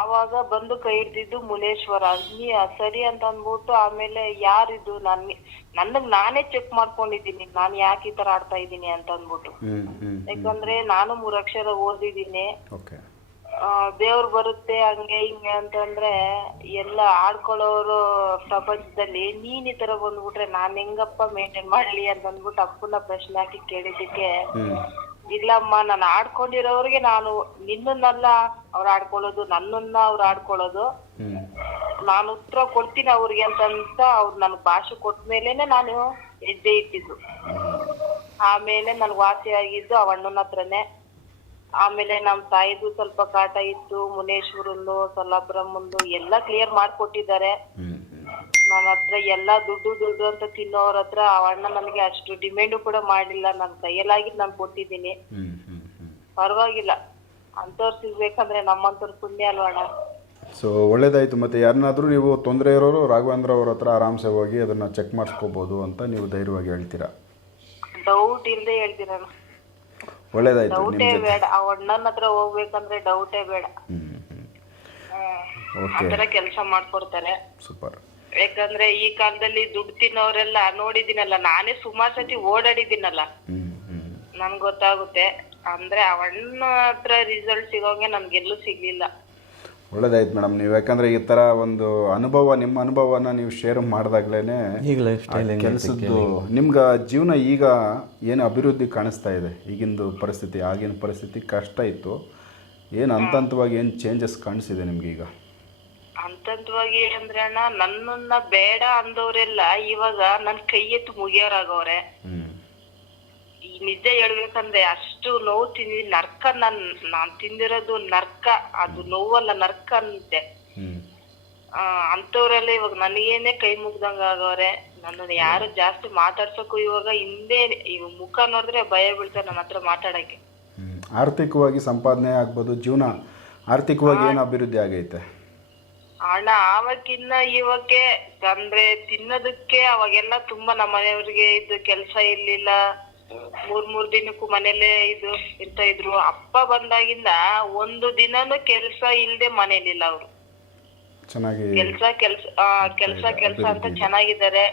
ಆವಾಗ ಬಂದು ಕೈ ಹಿಡ್ದಿದ್ದು ಮುನೇಶ್ವರ. ನೀ ಸರಿ ಅಂತ ಅಂದ್ಬಿಟ್ಟು ಆಮೇಲೆ ಯಾರಿದು ನನ್ ನನಗ್ ನಾನೇ ಚೆಕ್ ಮಾಡ್ಕೊಂಡಿದ್ದೀನಿ. ನಾನು ಯಾಕೆ ಈ ತರ ಆಡ್ತಾ ಇದ್ದೀನಿ ಅಂತ ಅಂದ್ಬಿಟ್ಟು. ಯಾಕಂದ್ರೆ ನಾನು ಮೂರಕ್ಷರ ಓದಿದ್ದೀನಿ. ದೇವ್ರು ಬರುತ್ತೆ ಹಂಗೆ ಹಿಂಗೆ ಅಂತಂದ್ರೆ ಎಲ್ಲ ಆಡ್ಕೊಳ್ಳೋರು ಪ್ರಪಂಚದಲ್ಲಿ ನೀನ್ ಈ ತರ ಬಂದ್ಬಿಟ್ರೆ ನಾನ್ ಹೆಂಗಪ್ಪ ಮೇಂಟೈನ್ ಮಾಡ್ಲಿ ಅಂತ ಅಂದ್ಬಿಟ್ಟು ಅಪ್ಪನ ಪ್ರಶ್ನೆ ಹಾಕಿ ಕೇಳಿದ್ದಕ್ಕೆ ಇಲ್ಲಮ್ಮ ನಾನು ಆಡ್ಕೊಂಡಿರೋರ್ಗೆ ನಾನು ನಿನ್ನನ್ನಲ್ಲ ಅವ್ರು ಆಡ್ಕೊಳ್ಳೋದು ನನ್ನನ್ನ ಅವ್ರು ಆಡ್ಕೊಳ್ಳೋದು. ನಾನು ಉತ್ತರ ಕೊಡ್ತೀನಿ ಅವ್ರಿಗೆ ಅಂತ ಅವ್ರು ನನ್ ಭಾಷೆ ಕೊಟ್ಮೇಲೆನೆ ನಾನು ಹೆಜ್ಜೆ ಇಟ್ಟಿದ್ದು. ಆಮೇಲೆ ನನ್ ವಾಸಿ ಆಗಿದ್ದು ಅವ್ ಅಣ್ಣನ ಹತ್ರನೇ. ಆಮೇಲೆ ನಮ್ ತಾಯಿದು ಸ್ವಲ್ಪ ಕಾಟ ಇತ್ತು ಮುನೇಶ್ವರಂದು ಸೊಲ್ಲಾಪುರಮ್ಮಂದು ಎಲ್ಲ ಕ್ಲಿಯರ್ ಮಾಡ್ಕೊಟ್ಟಿದ್ದಾರೆ. ನನ್ನ ಹತ್ರ ಎಲ್ಲಾ ದುಡ್ಡು ದುಡ್ಡು ಅಂತ ತಿನ್ನೋರ ಹತ್ರ ಆ ಅಣ್ಣ ನನಗೆ ಅಷ್ಟು ಡಿಮ್ಯಾಂಡ್ ಕೂಡ ಮಾಡಿಲ್ಲ. ನನ್ ಕೈಯಲ್ಲಾಗಿ ನಾನು ಕೊಟ್ಟಿದ್ದೀನಿ. ಪರ್ವಾಗಿಲ್ಲ. ಅಂತವ್ರು ಸಿಗ್ಬೇಕಂದ್ರೆ ನಮ್ಮಂತವ್ರ ಪುಣ್ಯ ಅಲ್ವಾ ಅಣ್ಣ? ಸೊ ಒಳ್ಳೇದಾಯ್ತು ಮತ್ತೆ ಯಾರನ್ನಾದರೂ ನೀವು ತೊಂದರೆ ಇರೋರು ರಾಘವೇಂದ್ರ ಅವ್ರ ಹತ್ರ ಆರಾಮ್ಸೆ ಹೋಗಿ ಅದನ್ನ ಚೆಕ್ ಮಾಡಿಸ್ಕೋಬೋದು ಅಂತ ನೀವು ಧೈರ್ಯವಾಗಿ ಹೇಳ್ತೀರಾ? ಡೌಟ್ ಇಲ್ದೆ ಹೇಳ್ತೀರಣ್ಣ. ಒಳ್ಳೇದಾಯಿತು ಡೌಟೇ ಬೇಡ. ಆ ಅಣ್ಣನ ಹತ್ರ ಹೋಗ್ಬೇಕಂದ್ರೆ ಡೌಟೇ ಬೇಡ. ಹ್ಮ್. ಓಕೆ ಆತರ ಕೆಲಸ ಮಾಡ್ಕೊಡ್ತಾರೆ. ಸೂಪರ್. ಯಾಕಂದ್ರೆ ಈ ಕಾಲದಲ್ಲಿ ದುಡ್ಡು ತಿನ್ನೋರೆಲ್ಲ ನೋಡಿದಿನಲ್ಲ ನಾನೇ ಸುಮಾರ್ ಸತಿ ಓಡಾಡಿದ್ದೀನಲ್ಲ. ಹ್ಞೂ ಹ್ಞೂ ನನ್ಗ್ ಗೊತ್ತಾಗುತ್ತೆ. ಅಂದ್ರೆ ಆ ಅಣ್ಣ ಹತ್ರ ರಿಸಲ್ಟ್ ಸಿಗೋಂಗೆ ನನ್ಗೆಲ್ಲೂ ಸಿಗ್ಲಿಲ್ಲ. ಒಳ್ಳೇದಾಯ್ತು ಮೇಡಮ್. ನೀವು ಯಾಕಂದರೆ ಈ ಥರ ಒಂದು ಅನುಭವ ನಿಮ್ಮ ಅನುಭವನ ನೀವು ಶೇರ್ ಮಾಡಿದಾಗ್ಲೇ ಈಗ ಲೈಫ್ ಸ್ಟೈಲ್ ಕೆಲಸದ್ದು ನಿಮ್ಗೆ ಜೀವನ ಈಗ ಏನು ಅಭಿವೃದ್ಧಿ ಕಾಣಿಸ್ತಾ ಇದೆ? ಈಗಿಂದು ಪರಿಸ್ಥಿತಿ ಆಗಿನ ಪರಿಸ್ಥಿತಿ ಕಷ್ಟ ಇತ್ತು. ಏನು ಹಂತ ಹಂತವಾಗಿ ಏನು ಚೇಂಜಸ್ ಕಾಣಿಸಿದೆ ನಿಮ್ಗೆ ಈಗ? ಅಂತಂತವಾಗಿ ಅಂದ್ರೆ ಅಣ್ಣ ನನ್ನನ್ನ ಬೇಡ ಅಂದವರೆಲ್ಲ ಇವಾಗ ನನ್ನ ಕೈ ಎತ್ತು ಮುಗಿಯೋರಾಗವ್ರೆ. ಹ್ಞೂ ಈ ನಿಜ ಹೇಳ್ಬೇಕಂದ್ರೆ ಅಷ್ಟು ನೋವು ತಿಂದಿ ನರ್ಕ ನನ್ ನಾನ್ ತಿಂದಿರೋದು ನರ್ಕ ಅದು ನೋವಲ್ಲ ನರ್ಕ ಅಂತೆ. ಆ ಅಂತವ್ರೆಲ್ಲ ಇವಾಗ ನನಗೇನೆ ಕೈ ಮುಗ್ದಂಗ ಆಗವ್ರೆ ನನ್ನನ್ನು ಯಾರು ಜಾಸ್ತಿ ಮಾತಾಡ್ಸಕ್ಕೂ ಇವಾಗ ಹಿಂದೆ ಇವಾಗ ಮುಖ ನೋಡಿದ್ರೆ ಭಯ ಬೀಳ್ತಾರೆ ನನ್ನ ಹತ್ರ ಮಾತಾಡಕ್ಕೆ. ಆರ್ಥಿಕವಾಗಿ ಸಂಪಾದನೆ ಆಗ್ಬೋದು ಜೀವನ ಆರ್ಥಿಕವಾಗಿ ಏನು ಅಭಿವೃದ್ಧಿ ಆಗೈತೆ? ಹಣ ಆವಾಗಿನ್ನ ಇವಾಗೆ ಅಂದ್ರೆ ತಿನ್ನೋದಕ್ಕೆ ಅವಾಗೆಲ್ಲ ತುಂಬಾ ನಮ್ಮ ಮನೆಯವ್ರಿಗೆ ಇದು ಕೆಲ್ಸ ಇರ್ಲಿಲ್ಲ. ಮೂರ್ ಮೂರ್ ದಿನಕ್ಕೂ ಮನೇಲೆ ಇದು ಇರ್ತಾ ಇದ್ರು. ಅಪ್ಪ ಬಂದಾಗಿಂದ ಒಂದು ದಿನನೂ ಕೆಲ್ಸ ಇಲ್ದೆ ಮನೇಲಿಲ್ಲ ಅವ್ರು. ಚೆನ್ನಾಗಿ ಕೆಲ್ಸ ಕೆಲ್ಸ ಆ ಕೆಲ್ಸ ಕೆಲ್ಸ ಅಂತ ಚೆನ್ನಾಗಿದ್ದಾರೆ.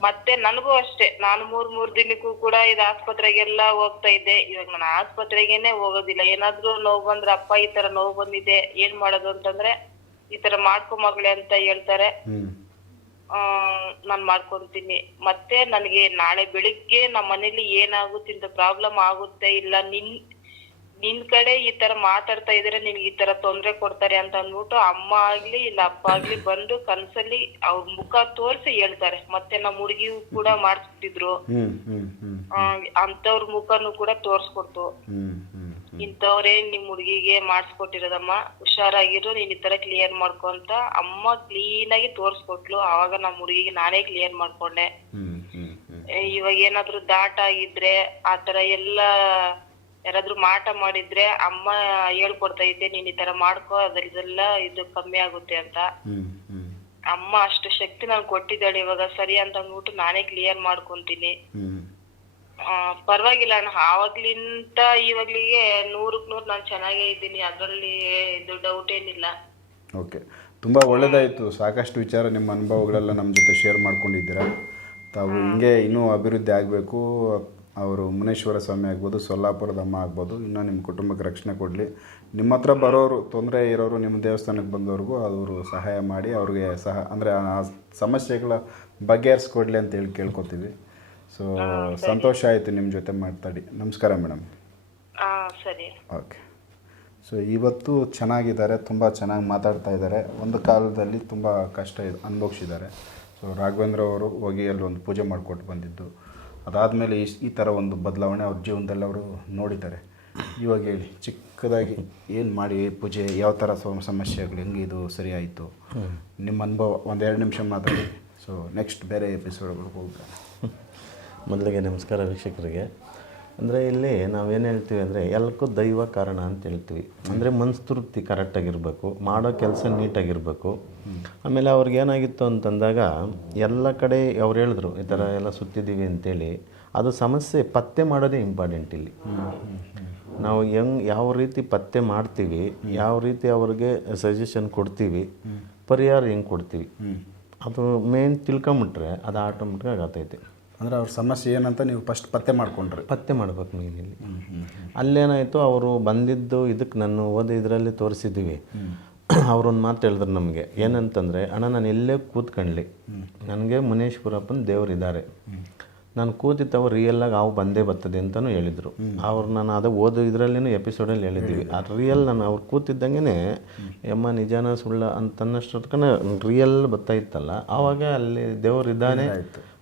ಮತ್ತೆ ನನಗೂ ಅಷ್ಟೇ. ನಾನು ಮೂರ್ ಮೂರ್ ದಿನಕ್ಕೂ ಕೂಡ ಇದು ಆಸ್ಪತ್ರೆಗೆಲ್ಲ ಹೋಗ್ತಾ ಇದ್ದೆ. ಇವಾಗ ನಾನು ಆಸ್ಪತ್ರೆಗೇನೆ ಹೋಗೋದಿಲ್ಲ. ಏನಾದ್ರೂ ನೋವು ಬಂದ್ರೆ ಅಪ್ಪ ಈ ತರ ನೋವು ಬಂದಿದೆ ಏನ್ ಮಾಡೋದು ಅಂತಂದ್ರೆ ಈ ತರ ಮಾಡ್ಕೊ ಮಗಳೇ ಅಂತ ಹೇಳ್ತಾರೆ. ನಾನ್ ಮಾಡ್ಕೊಂತೀನಿ. ಮತ್ತೆ ನನಗೆ ನಾಳೆ ಬೆಳಿಗ್ಗೆ ನಮ್ಮ ಮನೇಲಿ ಏನಾಗುತ್ತೆ ಇಂಥ ಪ್ರಾಬ್ಲಮ್ ಆಗುತ್ತೆ ಇಲ್ಲ ನಿನ್ ನಿನ್ ಕಡೆ ಈ ತರ ಮಾತಾಡ್ತಾ ಇದ್ರೆ ನಿನ್ಗೆ ಈ ತರ ತೊಂದ್ರೆ ಕೊಡ್ತಾರೆ ಅಂತ ಅಂದ್ಬಿಟ್ಟು ಅಮ್ಮ ಆಗ್ಲಿ ಇಲ್ಲ ಅಪ್ಪ ಆಗ್ಲಿ ಬಂದು ಕನಸಲ್ಲಿ ಅವ್ರ ಮುಖ ತೋರ್ಸಿ ಹೇಳ್ತಾರೆ. ಮತ್ತೆ ನಮ್ಮ ಹುಡುಗಿಯು ಕೂಡ ಆ ಹ್ಞೂ ಅಂತವ್ರ ಮುಖನು ಕೂಡ ತೋರ್ಸ್ಕೊಡ್ತು. ಇಂಥವ್ರೇ ನಿಮ್ ಹುಡುಗಿಗೆ ಮಾಡಿಸ್ಕೊಟ್ಟಿರೋದಮ್ಮ. ಹುಷಾರಾಗಿರು ನೀನ್ ಈ ತರ ಕ್ಲಿಯರ್ ಮಾಡ್ಕೊ ಅಂತ ಅಮ್ಮ ಕ್ಲೀನ್ ಆಗಿ ತೋರ್ಸ್ಕೊಟ್ಲು. ಅವಾಗ ನಮ್ ಹುಡ್ಗಿಗೆ ನಾನೇ ಕ್ಲಿಯರ್ ಮಾಡ್ಕೊಂಡೆ. ಏ, ಇವಾಗ ಏನಾದ್ರು ದಾಟ ಆಗಿದ್ರೆ ಆತರ ಎಲ್ಲ ಯಾರಾದ್ರೂ ಮಾಟ ಮಾಡಿದ್ರೆ ಅಮ್ಮ ಹೇಳ್ಕೊಡ್ತಾ ಇದ್ದೆ ನೀನ್ ಈ ತರ ಮಾಡ್ಕೊ ಅದ್ರದ್ದೆಲ್ಲ ಇದು ಕಮ್ಮಿ ಆಗುತ್ತೆ ಅಂತ. ಅಮ್ಮ ಅಷ್ಟು ಶಕ್ತಿ ನಾನು ಕೊಟ್ಟಿದ್ದಾಳೆ ಇವಾಗ. ಸರಿ ಅಂತ ಅಂದ್ಬಿಟ್ಟು ನಾನೇ ಕ್ಲಿಯರ್ ಮಾಡ್ಕೊಂತೀನಿ. ಪರವಾಗಿಲ್ಲ ಅಣ್ಣ. ಆವಾಗ್ಲಿಂತ ಇವಾಗ್ಲಿಗೆ ನೂರಕ್ ನೂರ್ ನಾನು ಚೆನ್ನಾಗೇ ಇದ್ದೀನಿ. ಅದರಲ್ಲಿ ಇದು ಡೌಟ್ ಏನಿಲ್ಲ. ಓಕೆ. ತುಂಬ ಒಳ್ಳೆಯದಾಯಿತು ಸಾಕಷ್ಟು ವಿಚಾರ ನಿಮ್ಮ ಅನುಭವಗಳೆಲ್ಲ ನಮ್ಮ ಜೊತೆ ಶೇರ್ ಮಾಡ್ಕೊಂಡಿದ್ದೀರಾ. ತಾವು ಹಿಂಗೆ ಇನ್ನೂ ಅಭಿವೃದ್ಧಿ ಆಗಬೇಕು. ಅವರು ಮುನೇಶ್ವರ ಸ್ವಾಮಿ ಆಗ್ಬೋದು ಸೊಲ್ಲಾಪುರದ ಅಮ್ಮ ಆಗ್ಬೋದು. ಇನ್ನೂ ನಿಮ್ಮ ಕುಟುಂಬಕ್ಕೆ ರಕ್ಷಣೆ ಕೊಡಲಿ. ನಿಮ್ಮ ಹತ್ರ ಬರೋರು ತೊಂದರೆ ಇರೋರು ನಿಮ್ಮ ದೇವಸ್ಥಾನಕ್ಕೆ ಬಂದವ್ರಿಗೂ ಅವರು ಸಹಾಯ ಮಾಡಿ ಅವ್ರಿಗೆ ಸಹ ಅಂದರೆ ಆ ಸಮಸ್ಯೆಗಳ ಬಗೆಹರಿಸ್ಕೊಡ್ಲಿ ಅಂತ ಹೇಳಿ ಕೇಳ್ಕೊತೀವಿ. ಸೊ ಸಂತೋಷ ಆಯಿತು ನಿಮ್ಮ ಜೊತೆ ಮಾತಾಡಿ. ನಮಸ್ಕಾರ ಮೇಡಮ್. ಸರಿ. ಓಕೆ. ಸೊ ಇವತ್ತು ಚೆನ್ನಾಗಿದ್ದಾರೆ ತುಂಬ ಚೆನ್ನಾಗಿ ಮಾತಾಡ್ತಾ ಇದ್ದಾರೆ. ಒಂದು ಕಾಲದಲ್ಲಿ ತುಂಬ ಕಷ್ಟ ಇದು ಅನುಭವಿಸಿದ್ದಾರೆ. ಸೊ ರಾಘವೇಂದ್ರ ಅವರು ಹೋಗಿ ಅಲ್ಲಿ ಒಂದು ಪೂಜೆ ಮಾಡಿಕೊಟ್ಟು ಬಂದಿದ್ದು. ಅದಾದಮೇಲೆ ಈ ಈ ಥರ ಒಂದು ಬದಲಾವಣೆ ಅವ್ರ ಜೀವನದಲ್ಲಿ ಅವರು ನೋಡಿದ್ದಾರೆ. ಇವಾಗ ಹೇಳಿ ಚಿಕ್ಕದಾಗಿ ಏನು ಮಾಡಿ ಪೂಜೆ ಯಾವ ಥರ ಸಮಸ್ಯೆ ಸಮಸ್ಯೆಗಳು ಹೆಂಗೆ ಇದು ಸರಿ ಆಯಿತು? ನಿಮ್ಮ ಅನುಭವ ಒಂದೆರಡು ನಿಮಿಷ ಮಾತಾಡಿ. ಸೊ ನೆಕ್ಸ್ಟ್ ಬೇರೆ ಎಪಿಸೋಡ್ಗಳಿಗೆ ಹೋಗ್ತಾರೆ ಮೊದಲಿಗೆ ನಮಸ್ಕಾರ ವೀಕ್ಷಕರಿಗೆ. ಅಂದರೆ ಇಲ್ಲಿ ನಾವೇನು ಹೇಳ್ತೀವಿ ಅಂದರೆ ಎಲ್ಲಕ್ಕೂ ದೈವ ಕಾರಣ ಅಂತ ಹೇಳ್ತೀವಿ. ಅಂದರೆ ಮನಸ್ತೃಪ್ತಿ ಕರೆಕ್ಟಾಗಿರಬೇಕು ಮಾಡೋ ಕೆಲಸ ನೀಟಾಗಿರಬೇಕು ಆಮೇಲೆ ಅವ್ರಿಗೆ ಏನಾಗಿತ್ತು ಅಂತಂದಾಗ, ಎಲ್ಲ ಕಡೆ ಅವ್ರು ಹೇಳಿದ್ರು, ಈ ಥರ ಎಲ್ಲ ಸುತ್ತಿದ್ದೀವಿ ಅಂತೇಳಿ. ಅದು ಸಮಸ್ಯೆ, ಪತ್ತೆ ಮಾಡೋದೇ ಇಂಪಾರ್ಟೆಂಟ್ ಇಲ್ಲಿ. ನಾವು ಹೆಂಗ್, ಯಾವ ರೀತಿ ಪತ್ತೆ ಮಾಡ್ತೀವಿ, ಯಾವ ರೀತಿ ಅವ್ರಿಗೆ ಸಜೆಷನ್ ಕೊಡ್ತೀವಿ, ಪರಿಹಾರ ಹೆಂಗೆ ಕೊಡ್ತೀವಿ, ಅದು ಮೇನ್ ತಿಳ್ಕೊಂಬಿಟ್ರೆ ಅದು ಆಟೋಮೆಟಿಕ್ ಆಗ್ತೈತೆ. ಅಂದರೆ ಅವ್ರ ಸಮಸ್ಯೆ ಏನಂತ ನೀವು ಫಸ್ಟ್ ಪತ್ತೆ ಮಾಡ್ಕೊಂಡ್ರಿ. ಪತ್ತೆ ಮಾಡ್ಬೇಕು ಮೇನಲ್ಲಿ ಅಲ್ಲೇನಾಯಿತು ಅವರು ಬಂದಿದ್ದು ಇದಕ್ಕೆ ನಾನು ಓದಿ ಇದರಲ್ಲಿ ತೋರಿಸಿದ್ದೀವಿ ಅವ್ರೊಂದು ಮಾತು ಹೇಳಿದ್ರು ನಮಗೆ. ಏನಂತಂದರೆ ಅಣ್ಣ ನಾನು ಎಲ್ಲೇ ಕೂತ್ಕೊಳ್ಳಿ ನನಗೆ ಮುನೇಶ್ವರಪ್ಪನ ದೇವರಿದ್ದಾರೆ ನಾನು ಕೂತಿತ್ತವ ರಿಯಲ್ಲಾಗಿ ಅವು ಬಂದೇ ಬರ್ತದೆ ಅಂತಲೂ ಹೇಳಿದರು. ಅವ್ರು ನಾನು ಅದು ಓದೋ ಇದರಲ್ಲಿ ಎಪಿಸೋಡಲ್ಲಿ ಹೇಳಿದ್ದೀವಿ ಆ ರಿಯಲ್ ನಾನು ಅವ್ರು ಕೂತಿದ್ದಂಗೆ ಯಮ್ಮ ನಿಜಾನ ಸುಳ್ಳ ಅಂತನ್ನಷ್ಟೊತ್ಕನ ರಿಯಲ್ ಬರ್ತಾ ಇತ್ತಲ್ಲ. ಆವಾಗ ಅಲ್ಲಿ ದೇವರಿದ್ದಾನೆ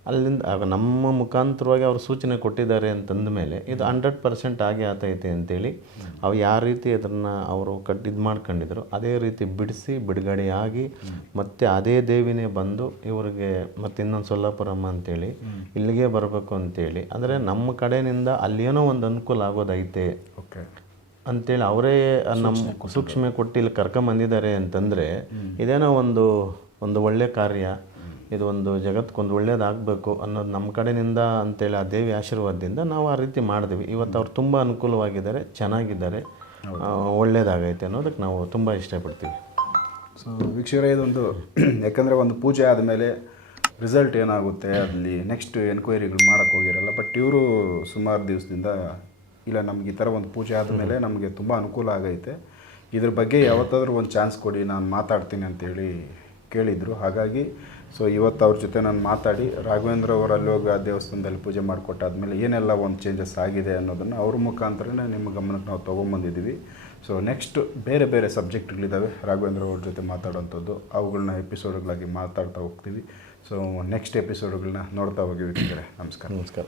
ಅಲ್ಲಿಂದ ಆಗ ನಮ್ಮ ಮುಖಾಂತರವಾಗಿ ಅವರು ಸೂಚನೆ ಕೊಟ್ಟಿದ್ದಾರೆ ಅಂತಂದ ಮೇಲೆ ಇದು ಹಂಡ್ರೆಡ್ ಪರ್ಸೆಂಟ್ ಆಗೇ ಆತೈತೆ ಅಂತೇಳಿ ಅವು ಯಾವ ರೀತಿ ಅದನ್ನು ಅವರು ಕಟ್ ಇದು ಮಾಡ್ಕೊಂಡಿದ್ರು ಅದೇ ರೀತಿ ಬಿಡಿಸಿ ಬಿಡುಗಡೆಯಾಗಿ ಮತ್ತೆ ಅದೇ ದೇವಿನೇ ಬಂದು ಇವರಿಗೆ ಮತ್ತೆ ಇನ್ನೊಂದು ಸೊಲ್ಲಾಪುರಮ್ಮ ಅಂತೇಳಿ ಇಲ್ಲಿಗೆ ಬರಬೇಕು ಅಂತೇಳಿ. ಅಂದರೆ ನಮ್ಮ ಕಡೆಯಿಂದ ಅಲ್ಲೇನೋ ಒಂದು ಅನುಕೂಲ ಆಗೋದೈತೆ ಓಕೆ ಅಂತೇಳಿ ಅವರೇ ನಮ್ಮ ಸೂಕ್ಷ್ಮೆ ಕೊಟ್ಟು ಇಲ್ಲಿ ಕರ್ಕೊಂಬಂದಿದ್ದಾರೆ ಅಂತಂದರೆ ಇದೇನೋ ಒಂದು ಒಂದು ಒಳ್ಳೆ ಕಾರ್ಯ. ಇದು ಒಂದು ಜಗತ್ಕೊಂದು ಒಳ್ಳೇದಾಗಬೇಕು ಅನ್ನೋದು ನಮ್ಮ ಕಡೆಯಿಂದ ಅಂತೇಳಿ ಆ ದೇವಿ ಆಶೀರ್ವಾದದಿಂದ ನಾವು ಆ ರೀತಿ ಮಾಡಿದ್ವಿ. ಇವತ್ತು ಅವ್ರು ತುಂಬ ಅನುಕೂಲವಾಗಿದ್ದಾರೆ ಚೆನ್ನಾಗಿದ್ದಾರೆ ಒಳ್ಳೇದಾಗೈತೆ ಅನ್ನೋದಕ್ಕೆ ನಾವು ತುಂಬ ಇಷ್ಟಪಡ್ತೀವಿ. ಸೊ ವೀಕ್ಷಕರೇ ಇದೊಂದು ಯಾಕಂದರೆ ಒಂದು ಪೂಜೆ ಆದಮೇಲೆ ರಿಸಲ್ಟ್ ಏನಾಗುತ್ತೆ ಅಲ್ಲಿ ನೆಕ್ಸ್ಟ್ ಎನ್ಕ್ವೈರಿಗಳು ಮಾಡೋಕ್ಕೆ ಹೋಗಿರಲ್ಲ ಬಟ್ ಇವರು ಸುಮಾರು ದಿವಸದಿಂದ ಇಲ್ಲ ನಮ್ಗೆ ಈ ಥರ ಒಂದು ಪೂಜೆ ಆದಮೇಲೆ ನಮಗೆ ತುಂಬ ಅನುಕೂಲ ಆಗೈತೆ. ಇದ್ರ ಬಗ್ಗೆ ಯಾವತ್ತಾದ್ರೂ ಒಂದು ಚಾನ್ಸ್ ಕೊಡಿ ನಾನು ಮಾತಾಡ್ತೀನಿ ಅಂತೇಳಿ ಕೇಳಿದರು. ಹಾಗಾಗಿ ಸೊ ಇವತ್ತು ಅವ್ರ ಜೊತೆ ನಾನು ಮಾತಾಡಿ ರಾಘವೇಂದ್ರ ಅವರು ಹೋಗಿ ದೇವಸ್ಥಾನದಲ್ಲಿ ಪೂಜೆ ಮಾಡಿಕೊಟ್ಟಾದ್ಮೇಲೆ ಏನೆಲ್ಲ ಒಂದು ಚೇಂಜಸ್ ಆಗಿದೆ ಅನ್ನೋದನ್ನು ಅವ್ರ ಮುಖಾಂತರನೇ ನಿಮ್ಮ ಗಮನಕ್ಕೆ ನಾವು ತೊಗೊಂಬಂದಿದ್ದೀವಿ. ಸೊ ನೆಕ್ಸ್ಟ್ ಬೇರೆ ಬೇರೆ ಸಬ್ಜೆಕ್ಟ್ಗಳಿದ್ದಾವೆ. ರಾಘವೇಂದ್ರ ಅವ್ರ ಜೊತೆ ಮಾತಾಡೋಂಥದ್ದು. ಅವುಗಳನ್ನ ಎಪಿಸೋಡ್ಗಳಾಗಿ ಮಾತಾಡ್ತಾ ಹೋಗ್ತೀವಿ. ಸೊ ನೆಕ್ಸ್ಟ್ ಎಪಿಸೋಡ್ಗಳನ್ನ ನೋಡ್ತಾ ಹೋಗಿ ವೀಕ್ಷಕರೇ. ನಮಸ್ಕಾರ. ನಮಸ್ಕಾರ.